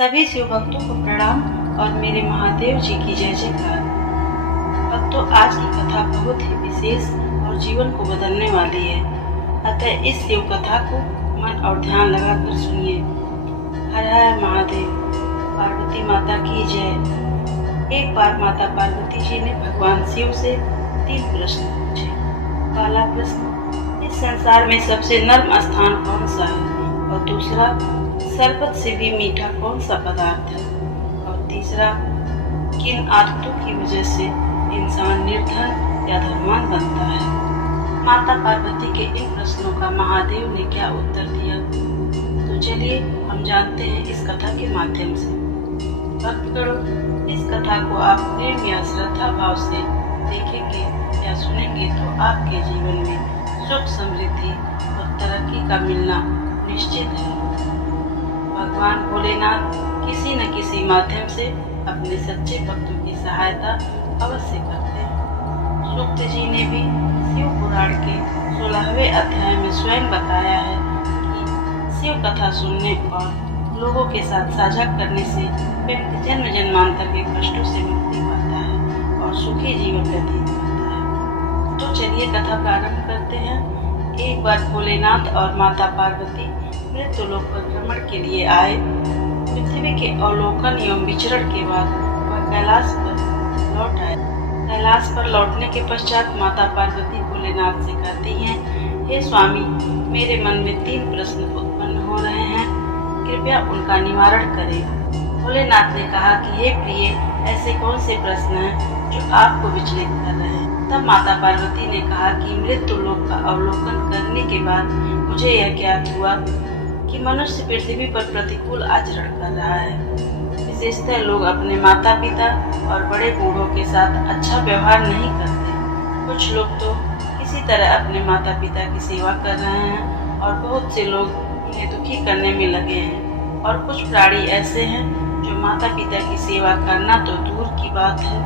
सभी शिव भक्तों को प्रणाम और मेरे महादेव जी की जय जयकार। भक्तों, आज की कथा बहुत ही विशेष और जीवन को बदलने वाली है। अतः इस शिव कथा को मन और ध्यान लगाकर सुनिए। हर हर महादेव। पार्वती माता की जय। एक बार माता पार्वती जी ने भगवान शिव से 3 प्रश्न पूछे। पहला प्रश्न, इस संसार में सबसे नर्म स्थान कौन सा है? और दूसरा, शरबत से भी मीठा कौन सा पदार्थ है? और तीसरा, किन आदतों की वजह से इंसान निर्धन या धनवान बनता है? माता पार्वती के इन प्रश्नों का महादेव ने क्या उत्तर दिया, तो चलिए हम जानते हैं इस कथा के माध्यम से। भक्तगणों, इस कथा को आप प्रेम या श्रद्धा भाव से देखेंगे या सुनेंगे तो आपके जीवन में सुख, समृद्धि और तरक्की का मिलना निश्चित है। भगवान भोलेनाथ किसी न किसी माध्यम से अपने सच्चे भक्तों की सहायता अवश्य करते हैं। सूक्त जी ने भी शिव पुराण के 16वें अध्याय में स्वयं बताया है कि शिव कथा सुनने और लोगों के साथ साझा करने से व्यक्ति जन्म जन्मांतर के कष्टों से मुक्ति पाता है और सुखी जीवन व्यतीत करता है। तो चलिए कथा प्रारंभ करते हैं। एक बार भोलेनाथ और माता पार्वती मृत्युलोक पर भ्रमण के लिए आए। पृथ्वी के अवलोकन एवं विचरण के बाद वह कैलाश पर लौट आए। कैलाश पर लौटने के पश्चात माता पार्वती भोलेनाथ से कहती हैं, हे स्वामी, मेरे मन में 3 प्रश्न उत्पन्न हो रहे हैं, कृपया उनका निवारण करें। भोलेनाथ ने कहा कि हे प्रिय, ऐसे कौन से प्रश्न हैं जो आपको विचलित कर रहे हैं? तब माता पार्वती ने कहा कि मृत्यु लोक का अवलोकन करने के बाद मुझे यह ज्ञात हुआ कि मनुष्य पृथ्वी पर प्रतिकूल आचरण कर रहा है। विशेषतः लोग अपने माता पिता और बड़े बूढ़ों के साथ अच्छा व्यवहार नहीं करते। कुछ लोग तो किसी तरह अपने माता पिता की सेवा कर रहे हैं और बहुत से लोग उन्हें दुखी करने में लगे हैं। और कुछ प्राणी ऐसे हैं जो माता पिता की सेवा करना तो दूर की बात है,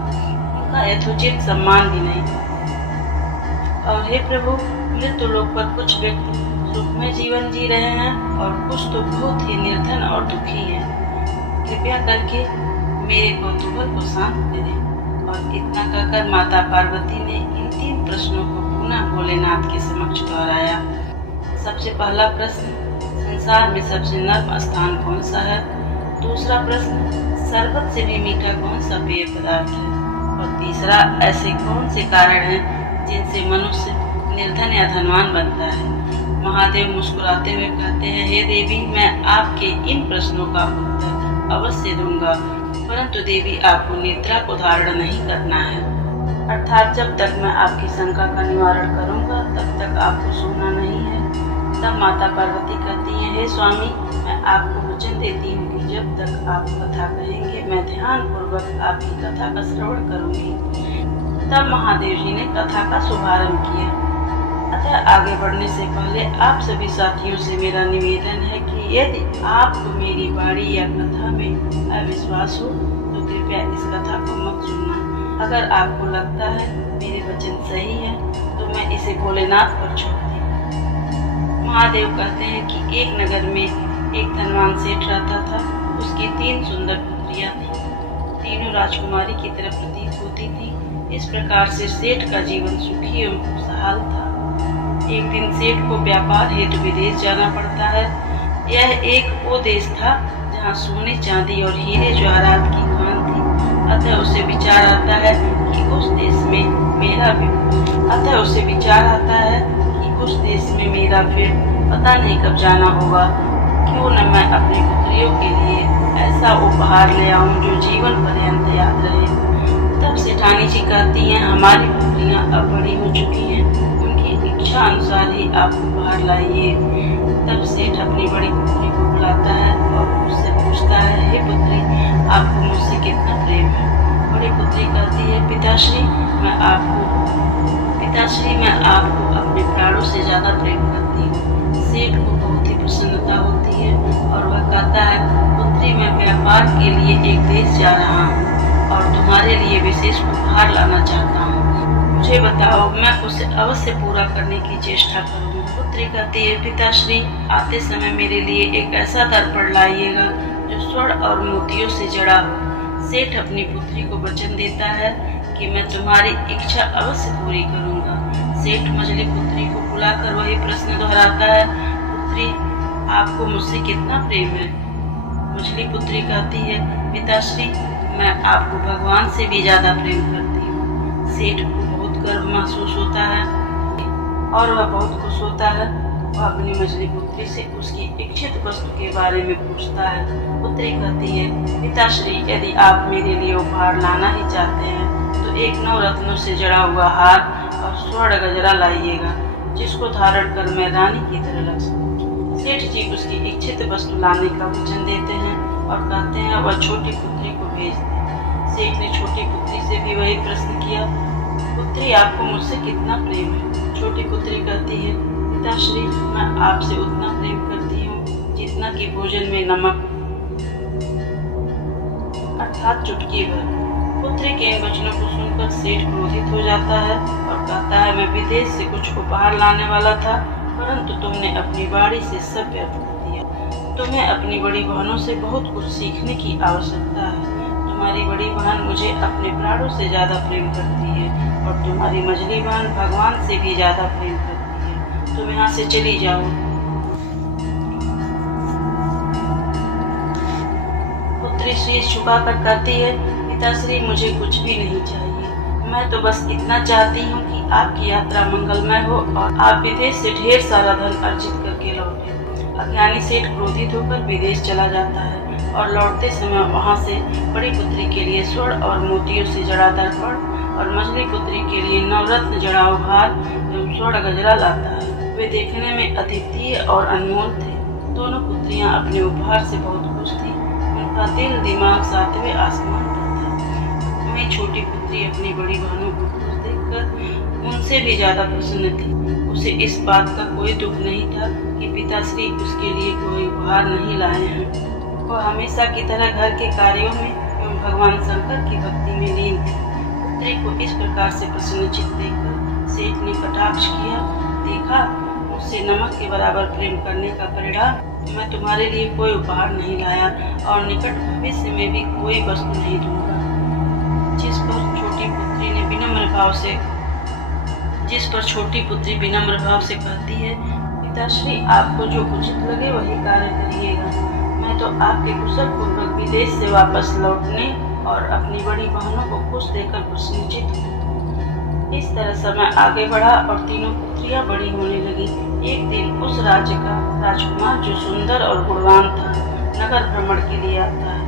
उनका यथोचित सम्मान भी नहीं करते। और हे प्रभु, मृत्यु लोक पर कुछ व्यक्ति सुखमय जीवन जी रहे हैं और कुछ तो बहुत ही निर्धन और दुखी हैं। कृपया करके मेरे कौतूहल को शांत करें। और इतना कहकर माता पार्वती ने इन 3 प्रश्नों को पुनः भोलेनाथ के समक्ष दोहराया। सबसे पहला प्रश्न, संसार में सबसे नर्म स्थान कौन सा है? दूसरा प्रश्न, शरबत से भी मीठा कौन सा पेय पदार्थ है? और तीसरा, ऐसे कौन से कारण हैं जिनसे मनुष्य निर्धन या धनवान बनता है? महादेव मुस्कुराते हुए कहते हैं, हे देवी, मैं आपके इन प्रश्नों का उत्तर अवश्य दूंगा, परंतु देवी, आपको निद्रा को धारण नहीं करना है। अर्थात जब तक मैं आपकी शंका का निवारण करूंगा तब तक आपको सोना नहीं है। तब माता पार्वती कहती है, हे स्वामी, मैं आपको वचन देती हूँ कि जब तक आप कथा कहेंगे मैं ध्यान पूर्वक आपकी कथा का श्रवण करूंगी। तब महादेव जी ने कथा का शुभारंभ किया। अतः आगे बढ़ने से पहले आप सभी साथियों से मेरा निवेदन है कि यदि आपको मेरी वाणी या कथा में अविश्वास हो तो कृपया इस कथा को मत सुनना। अगर आपको लगता है मेरे वचन सही है तो मैं इसे भोलेनाथ पर छोड़ती हूँ। महादेव कहते हैं कि एक नगर में एक धनवान सेठ रहता था। उसकी 3 सुंदर पुत्रियां थीं। तीनों राजकुमारी की तरह प्रतीत होती थी। इस प्रकार से सेठ का जीवन सुखी एवं खुशहाल था। एक दिन सेठ को व्यापार हेतु विदेश जाना पड़ता है। यह एक वो देश था जहाँ सोने, चांदी और हीरे जवाहरात की खान थी। अतः उसे विचार आता है कि उस देश में मेरा फिर पता नहीं कब जाना होगा। क्यों न मैं अपनी पुत्रियों के लिए ऐसा उपहार ले आऊं जो जीवन पर्यंत याद रहे। तब सेठानी जी कहती हैं, हमारी पुत्रियां अब बड़ी हो चुकी हैं, इच्छा अनुसार ही आप उपहार लाइए। तब सेठ अपनी बड़ी पुत्री को बुलाता है और उससे पूछता है, हे पुत्री, आपको मुझसे कितना प्रेम है? बड़ी पुत्री कहती है, पिताश्री, मैं आपको अपने प्राणों से ज्यादा प्रेम करती हूँ। सेठ को बहुत ही प्रसन्नता होती है और वह कहता है, पुत्री, मैं व्यापार के लिए एक देश जा रहा हूँ और तुम्हारे लिए विशेष उपहार लाना चाहता हूँ। मुझे बताओ, मैं उसे अवश्य पूरा करने की चेष्टा करूंगी। पुत्री कहती है, पिताश्री, आते समय मेरे लिए एक ऐसा दर्पण लाइएगा जो स्वर्ण और मोतियों से जड़ा हो। सेठ अपनी पुत्री को वचन देता है कि मैं तुम्हारी इच्छा अवश्य पूरी करूंगा। सेठ मछली पुत्री को बुलाकर वही प्रश्न दोहराता है, पुत्री, आपको मुझसे कितना प्रेम है? मछली पुत्री कहती है, पिताश्री, मैं आपको भगवान से भी ज्यादा प्रेम करती हूँ। सेठ को बहुत गर्व महसूस होता है और वह बहुत खुश होता है। वह अपनी मछली पुत्री से उसकी इच्छित वस्तु के बारे में पूछता है। पुत्री कहती है, पिताश्री, यदि आप मेरे लिए उपहार लाना ही चाहते हैं तो एक 9 रत्नों से जड़ा हुआ हार और स्वर्ण गजरा लाइएगा, जिसको धारण कर मैं रानी की तरह लग सकूं। सेठ जी उसकी इच्छित वस्तु लाने का वचन देते हैं और कहते हैं वह छोटी पुत्री को भेज दे। सेठ ने छोटी पुत्री से भी वही प्रश्न किया, पुत्री, आपको मुझसे कितना प्रेम है? छोटी पुत्री कहती है, पिताश्री, मैं आपसे उतना प्रेम करती हूँ जितना कि भोजन में नमक, अर्थात चुटकी भर। पुत्री के इन वचनों को सुनकर सेठ क्रोधित हो जाता है और कहता है, मैं विदेश से कुछ उपहार लाने वाला था, परंतु तुमने अपनी बाड़ी से सब व्यर्थ कर दिया। तुम्हें अपनी बड़ी बहनों से बहुत कुछ सीखने की आवश्यकता है। तुम्हारी बड़ी बहन मुझे अपने प्राणों से ज्यादा प्रेम करती है और तुम्हारी मझली बहन भगवान से भी ज्यादा प्रेम करती है। तुम यहाँ से चली जाओ। पुत्री शीश झुकाकर कहती है, पिताश्री, मुझे कुछ भी नहीं चाहिए। मैं तो बस इतना चाहती हूँ कि आपकी यात्रा मंगलमय हो और आप विदेश से ढेर सारा धन अर्जित करके लौटे। अज्ञानी सेठ क्रोधित होकर विदेश चला जाता है और लौटते समय वहाँ से बड़ी पुत्री के लिए स्वर्ण और मोतियों से जड़ा दर्पण और मझली पुत्री के लिए 9 रत्न जड़ा हार एवं स्वर्ण गजरा लाता है। वे देखने में अद्वितीय और अनमोल थे। दोनों पुत्रियां अपने उपहार से बहुत खुश थी। उनका दिल दिमाग 7वें आसमान पर था। वहीं छोटी पुत्री अपनी बड़ी बहनों को खुश देखकर उनसे भी ज्यादा प्रसन्न थी। उसे इस बात का कोई दुख नहीं था कि पिताश्री उसके लिए कोई उपहार नहीं लाए हैं। वह हमेशा की तरह घर के कार्यों में एवं भगवान शंकर की भक्ति में लीन थी। पुत्री को इस प्रकार से प्रसन्नचित्त देखकर सेठ ने कटाक्ष किया, देखा, मुझसे नमक के बराबर प्रेम करने का परिणाम। मैं तुम्हारे लिए कोई उपहार नहीं लाया और निकट भविष्य में भी कोई वस्तु नहीं दूंगा। जिस पर छोटी पुत्री विनम्र भाव से कहती है, पिताश्री, आपको जो उचित लगे वही कार्य करिएगा। मैं तो आपके कुशल पूर्वक विदेश से वापस लौटने और अपनी बड़ी बहनों को खुश देखकर प्रसन्नचित्त हूँ। इस तरह समय आगे बढ़ा और तीनों पुत्रियां बड़ी होने लगी। एक दिन उस राज्य का राजकुमार, जो सुंदर और गुणवान था, नगर भ्रमण के लिए आता है।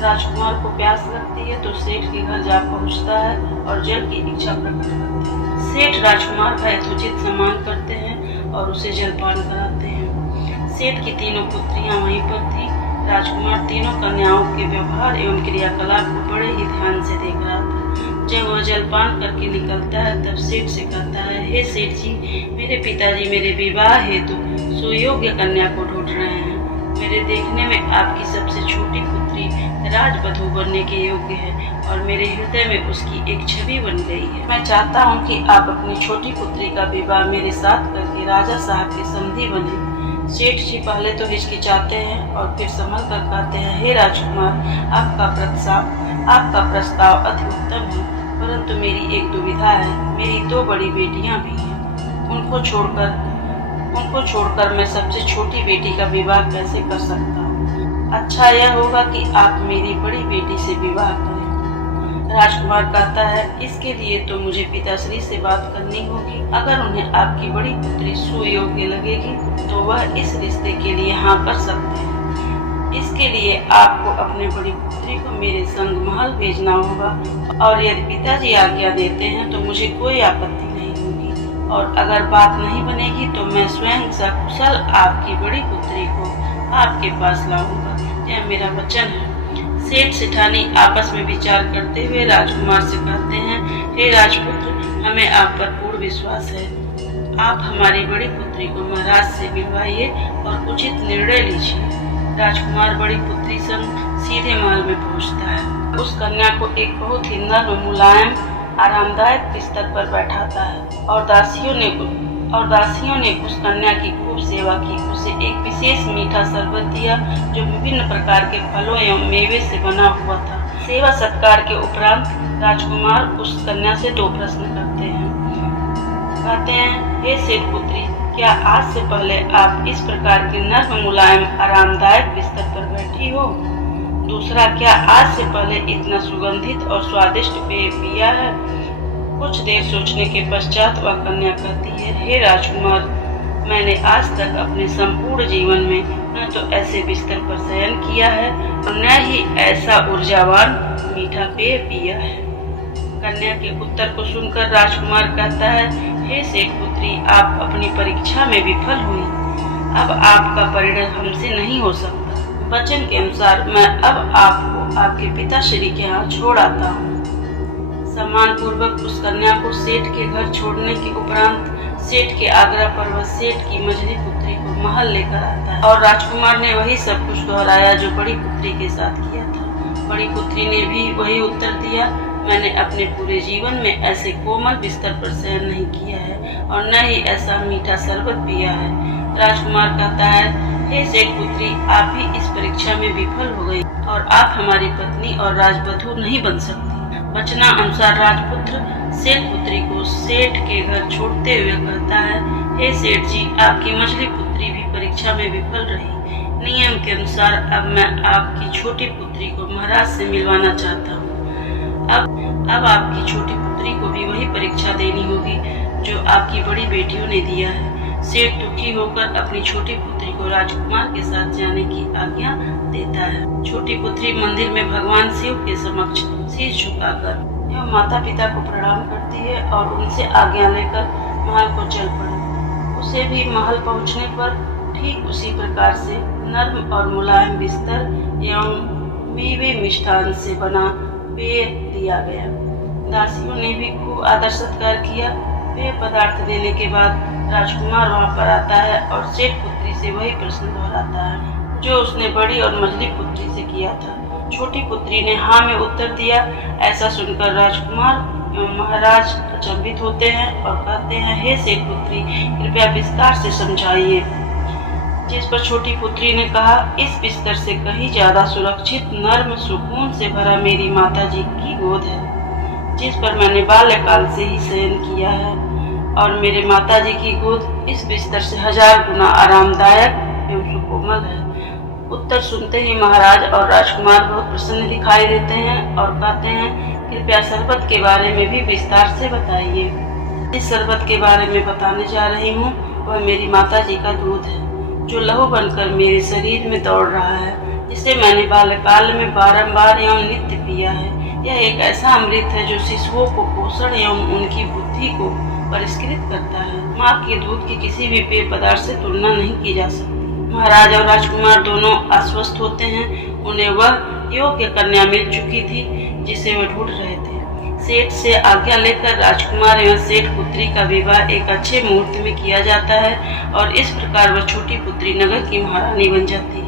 राजकुमार को प्यास लगती है तो सेठ के घर जा पहुंचता है और जल की इच्छा प्रकट करता है। सेठ राजकुमार का यथोचित सम्मान करते हैं और उसे जलपान कराते हैं। सेठ की तीनों पुत्रियां वहीं पर थी। राजकुमार तीनों कन्याओं के व्यवहार एवं क्रियाकलाप को बड़े ही ध्यान से देख रहा था। जब वह जलपान करके निकलता है तब सेठ से कहता है, हे सेठ जी, मेरे पिताजी मेरे विवाह हेतु सुयोग्य कन्या को ढूंढ रहे हैं। मेरे देखने में आपकी सबसे छोटी पुत्री राजवधू बनने के योग्य है और मेरे हृदय में उसकी एक छवि बन गई है। मैं चाहता हूँ कि आप अपनी छोटी पुत्री का विवाह मेरे साथ करके राजा साहब के समधी बने। सेठ जी पहले तो हिचकिचाते हैं और फिर संभल कर कहते हैं, हे राजकुमार, आपका प्रस्ताव अति उत्तम है, परंतु मेरी एक दुविधा है। मेरी 2 बड़ी बेटियां भी हैं। उनको छोड़कर मैं सबसे छोटी बेटी का विवाह कैसे कर सकता हूँ? अच्छा यह होगा कि आप मेरी बड़ी बेटी से विवाह करें। राजकुमार कहता है, इसके लिए तो मुझे पिताश्री से बात करनी होगी। अगर उन्हें आपकी बड़ी पुत्री सुयोग्य लगेगी तो वह इस रिश्ते के लिए हाँ कर सकते हैं। इसके लिए आपको अपनी बड़ी पुत्री को मेरे संग महल भेजना होगा और यदि पिताजी आज्ञा देते हैं तो मुझे कोई आपत्ति नहीं होगी, और अगर बात नहीं बनेगी तो मैं स्वयं सकुशल आपकी बड़ी पुत्री को आपके पास लाऊंगा। यह मेरा वचन है। सेठ सेठानी आपस में विचार करते हुए राजकुमार से कहते हैं, हे राजपुत्र, हमें आप पर पूर्ण विश्वास है। आप हमारी बड़ी पुत्री को महाराज से मिलवाइए और उचित निर्णय लीजिए। राजकुमार बड़ी पुत्री संग सीधे महल में पहुंचता है। उस कन्या को एक बहुत ही नर्म, मुलायम, आरामदायक बिस्तर पर बैठाता है और दासियों ने और दासियों ने उस कन्या की खूब सेवा की। उसे एक विशेष मीठा शरबत दिया जो विभिन्न प्रकार के फलों एवं मेवे से बना हुआ था। सेवा सत्कार के उपरांत राजकुमार उस कन्या से 2 प्रश्न करते हैं। कहते हैं, हे सेठ पुत्री, क्या आज से पहले आप इस प्रकार के नर्म मुलायम आरामदायक बिस्तर पर बैठी हो? दूसरा, क्या आज से पहले इतना सुगंधित और स्वादिष्ट पेय पिया है? कुछ देर सोचने के पश्चात वह कन्या कहती है, हे राजकुमार, मैंने आज तक अपने संपूर्ण जीवन में न तो ऐसे बिस्तर पर शयन किया है और न ही ऐसा ऊर्जावान मीठा पेय पिया है। कन्या के उत्तर को सुनकर राजकुमार कहता है, हे सेठ पुत्री, आप अपनी परीक्षा में विफल हुई। अब आपका परिणय हमसे नहीं हो सकता। वचन के अनुसार मैं अब आपको आपके पिताश्री के यहाँ छोड़ आता हूँ। सम्मान पूर्वक उस कन्या को सेठ के घर छोड़ने के उपरांत सेठ के आग्रह पर वह सेठ की मझली पुत्री को महल लेकर आता है और राजकुमार ने वही सब कुछ दोहराया जो बड़ी पुत्री के साथ किया था। बड़ी पुत्री ने भी वही उत्तर दिया, मैंने अपने पूरे जीवन में ऐसे कोमल बिस्तर पर शयन नहीं किया है और न ही ऐसा मीठा शरबत पिया है। राजकुमार कहता है, हे सेठ पुत्री, आप भी इस परीक्षा में विफल हो गई और आप हमारी पत्नी और राजवधू नहीं बन सकती। वचनानुसार राजपुत्र सेठ पुत्री को सेठ के घर छोड़ते हुए कहता है, हे सेठ जी, आपकी मझली पुत्री भी परीक्षा में विफल रही। नियम के अनुसार अब मैं आपकी छोटी पुत्री को महाराज से मिलवाना चाहता हूँ। अब आपकी छोटी पुत्री को भी वही परीक्षा देनी होगी जो आपकी बड़ी बेटियों ने दिया है। सेठ दुखी होकर अपनी छोटी पुत्री को राजकुमार के साथ जाने की आज्ञा देता है। छोटी पुत्री मंदिर में भगवान शिव के समक्ष शीश झुकाकर एवं माता पिता को प्रणाम करती है और उनसे आज्ञा लेकर महल को चल पड़ी। उसे भी महल पहुंचने पर ठीक उसी प्रकार से नर्म और मुलायम बिस्तर एवं मेवे मिष्ठान से बना पेय दिया गया। दासियों ने भी खूब आदर सत्कार किया। पेय पदार्थ देने के बाद राजकुमार वहां पर आता है और सेठ पुत्री से वही प्रश्न दोहराता है जो उसने बड़ी और मझली पुत्री से किया था। छोटी पुत्री ने हाँ में उत्तर दिया। ऐसा सुनकर राजकुमार एवं महाराज अचंभित होते हैं और कहते हैं, हे सेठ पुत्री, कृपया विस्तार से समझाइए। जिस पर छोटी पुत्री ने कहा, इस बिस्तर से कहीं ज्यादा सुरक्षित नर्म सुकून से भरा मेरी माताजी की गोद है, जिस पर मैंने बाल्यकाल से ही शयन किया है और मेरे माताजी की गोद इस बिस्तर से 1000 गुना आरामदायक एवं सुकोमल है। उत्तर सुनते ही महाराज और राजकुमार बहुत प्रसन्न दिखाई देते हैं और कहते हैं, कृपया शरबत के बारे में भी विस्तार से बताइए। इस शरबत के बारे में बताने जा रही हूँ वह मेरी माताजी का दूध है जो लहू बनकर मेरे शरीर में दौड़ रहा है, जिसे मैंने बाल्यकाल में बारंबार एवं नित्य पिया है। यह एक ऐसा अमृत है जो शिशुओं को पोषण एवं उनकी बुद्धि को परिष्कृत करता है। माँ के दूध की किसी भी पेय पदार्थ से तुलना नहीं की जा सकती। महाराज और राजकुमार दोनों आश्वस्त होते हैं। उन्हें वह योग्य कन्या मिल चुकी थी जिसे वे ढूंढ रहे थे। सेठ से आज्ञा लेकर राजकुमार एवं सेठ पुत्री का विवाह एक अच्छे मुहूर्त में किया जाता है और इस प्रकार वह छोटी पुत्री नगर की महारानी बन जाती है।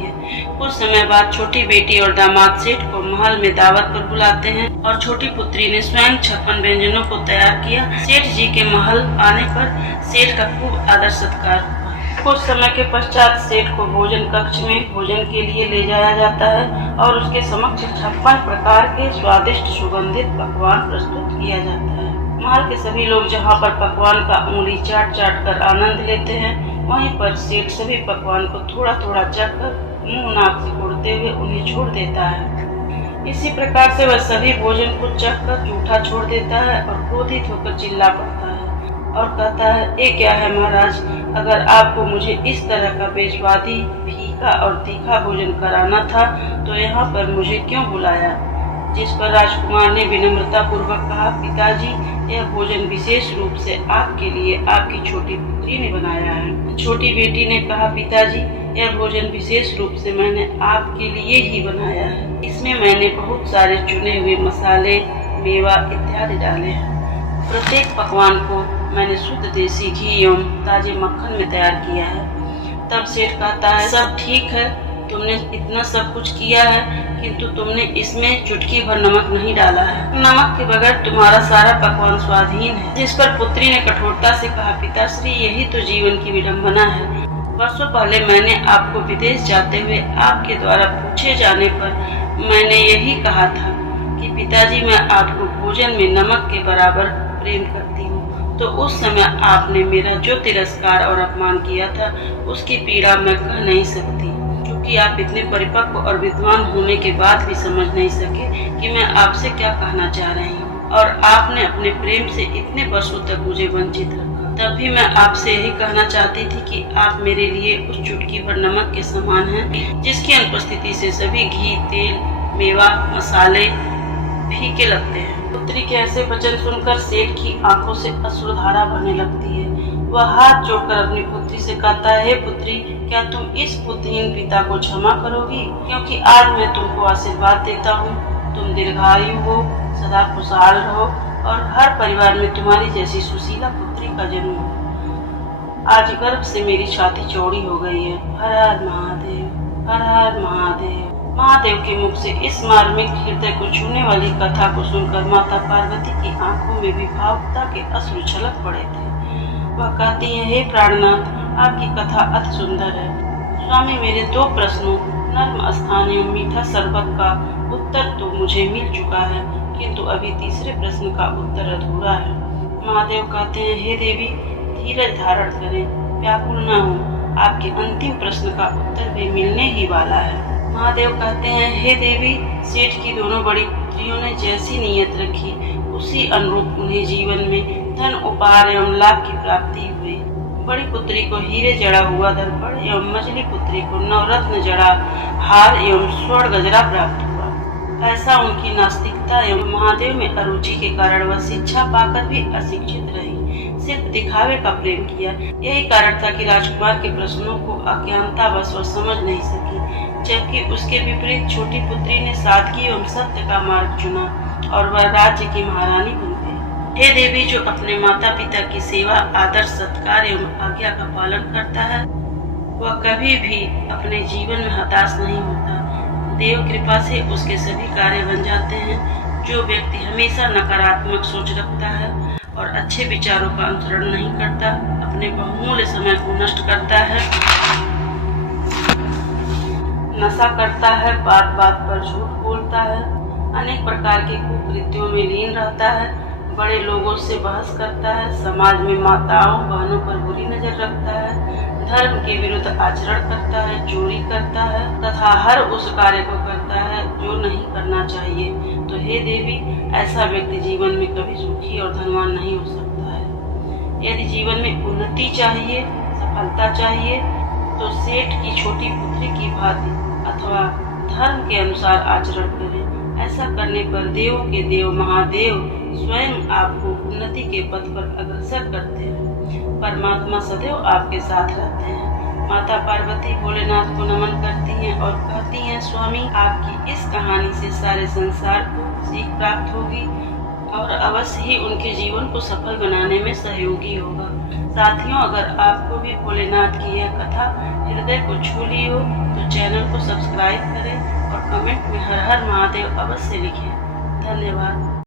कुछ समय बाद छोटी बेटी और दामाद सेठ को महल में दावत पर बुलाते हैं और छोटी पुत्री ने स्वयं 56 व्यंजनों को तैयार किया। सेठ जी के महल आने पर सेठ का खूब आदर सत्कार हुआ। कुछ समय के पश्चात सेठ को भोजन कक्ष में भोजन के लिए ले जाया जाता है और उसके समक्ष 56 प्रकार के स्वादिष्ट सुगंधित पकवान प्रस्तुत किया जाता है। महल के सभी लोग जहाँ पर पकवान का उंगली चाट चाट कर आनंद लेते हैं, वहीं पर सेठ सभी पकवान को थोड़ा थोड़ा चख कर मुंह नाक सिकोड़ते हुए उन्हें छोड़ देता है। इसी प्रकार से वह सभी भोजन को चख कर जूठा छोड़ देता है और क्रोधित होकर चिल्ला पड़ता है और कहता है, ये क्या है महाराज, अगर आपको मुझे इस तरह का बेस्वादी फीका और तीखा भोजन कराना था तो यहाँ पर मुझे क्यों बुलाया। जिस पर राजकुमार ने विनम्रता पूर्वक कहा, पिताजी, यह भोजन विशेष रूप से आपके लिए आपकी छोटी पुत्री ने बनाया है। छोटी बेटी ने कहा, पिताजी, यह भोजन विशेष रूप से मैंने आपके लिए ही बनाया है। इसमें मैंने बहुत सारे चुने हुए मसाले, मेवा इत्यादि डाले हैं। प्रत्येक पकवान को मैंने शुद्ध देसी घी एवं ताजे मक्खन में तैयार किया है। तब सेठ कहता है, सब ठीक है, तुमने इतना सब कुछ किया है, किंतु तुमने इसमें चुटकी भर नमक नहीं डाला है। नमक के बगैर तुम्हारा सारा पकवान स्वादहीन है। जिस पर पुत्री ने कठोरता से कहा, पिताश्री यही तो जीवन की विडंबना है। वर्षों पहले मैंने आपको विदेश जाते हुए आपके द्वारा पूछे जाने पर मैंने यही कहा था कि पिताजी मैं आपको भोजन में नमक के बराबर प्रेम करती हूँ। तो उस समय आपने मेरा जो तिरस्कार और अपमान किया था उसकी पीड़ा मैं कह नहीं सकती, क्योंकि आप इतने परिपक्व और विद्वान होने के बाद भी समझ नहीं सके कि मैं आपसे क्या कहना चाह रही हूँ, और आपने अपने प्रेम से इतने वर्षों तक मुझे वंचित रखा। तब भी मैं आपसे यही कहना चाहती थी कि आप मेरे लिए उस चुटकी भर नमक के समान हैं, जिसकी अनुपस्थिति से सभी घी, तेल, मेवा, मसाले फीके लगते हैं। पुत्री के ऐसे वचन सुनकर सेठ की आंखों से अश्रुधारा बहने लगती है। वह हाथ जोड़कर अपनी पुत्री से कहता है, हे पुत्री, क्या तुम इस बुद्धिहीन पिता को क्षमा करोगी? क्योंकि आज मैं तुमको आशीर्वाद देता हूँ, तुम दीर्घायु हो, सदा खुशहाल रहो और हर परिवार में तुम्हारी जैसी सुशीला पुत्री का जन्म हो। आज गर्व से मेरी छाती चौड़ी हो गई है। हर हर महादेव, हर हर महादेव। महादेव के मुख से इस मार्मिक हृदय को छूने वाली कथा को सुनकर माता पार्वती की आंखों में भी भावुकता के अश्रु छलक पड़े थे। वह कहती है, हे प्राणनाथ, आपकी कथा अति सुंदर है। स्वामी, मेरे 2 प्रश्नों नर्म स्थान एवं मीठा शरबत का उत्तर तो मुझे मिल चुका है, किंतु अभी तीसरे प्रश्न का उत्तर अधूरा है। महादेव कहते हैं, हे देवी, धीरज धारण करें, व्याकुल न हो, आपके अंतिम प्रश्न का उत्तर भी मिलने ही वाला है। महादेव कहते हैं, हे देवी, सेठ की दोनों बड़ी पुत्रियों ने जैसी नीयत रखी उसी अनुरूप उन्हें जीवन में धन, उपहार एवं लाभ की प्राप्ति हुई। बड़ी पुत्री को हीरे जड़ा हुआ दर्पण एवं मझली पुत्री को नवरत्न जड़ा हार एवं स्वर्ण गजरा प्राप्त हुआ। ऐसा उनकी नास्तिकता एवं महादेव में अरुचि के कारण वह शिक्षा पाकर भी अशिक्षित रही, सिर्फ दिखावे का प्रेम किया। यही कारण था कि राजकुमार के प्रश्नों को अज्ञानतावश वह समझ नहीं सकी, जबकि उसके विपरीत छोटी पुत्री ने सादगी एवं सत्य का मार्ग चुना और वह राज्य की महारानी बन गई। हे देवी, जो अपने माता पिता की सेवा, आदर, सत्कार एवं आज्ञा का पालन करता है वह कभी भी अपने जीवन में हताश नहीं होता। देव कृपा से उसके सभी कार्य बन जाते हैं। जो व्यक्ति हमेशा नकारात्मक सोच रखता है और अच्छे विचारों का अनुसरण नहीं करता, अपने बहुमूल्य समय को नष्ट करता है, नशा करता है, बात बात पर झूठ बोलता है, अनेक प्रकार के कुकृत्यों में लीन रहता है, बड़े लोगों से बहस करता है, समाज में माताओं बहनों पर बुरी नजर रखता है, धर्म के विरुद्ध आचरण करता है, चोरी करता है तथा हर उस कार्य को करता है जो नहीं करना चाहिए, तो हे देवी, ऐसा व्यक्ति जीवन में कभी सुखी और धनवान नहीं हो सकता है। यदि जीवन में उन्नति चाहिए, सफलता चाहिए, तो सेठ की छोटी पुत्री की भांति अथवा धर्म के अनुसार आचरण करें। ऐसा करने पर देवों के देव महादेव स्वयं आपको उन्नति के पथ पर अग्रसर करते हैं। परमात्मा सदैव आपके साथ रहते हैं। माता पार्वती भोलेनाथ को नमन करती हैं और कहती हैं, स्वामी, आपकी इस कहानी से सारे संसार को सीख प्राप्त होगी और अवश्य ही उनके जीवन को सफल बनाने में सहयोगी होगा। साथियों, अगर आपको भी भोलेनाथ की यह कथा हृदय को छू ली हो तो चैनल को सब्सक्राइब करें और कमेंट में हर हर महादेव अवश्य लिखें। धन्यवाद।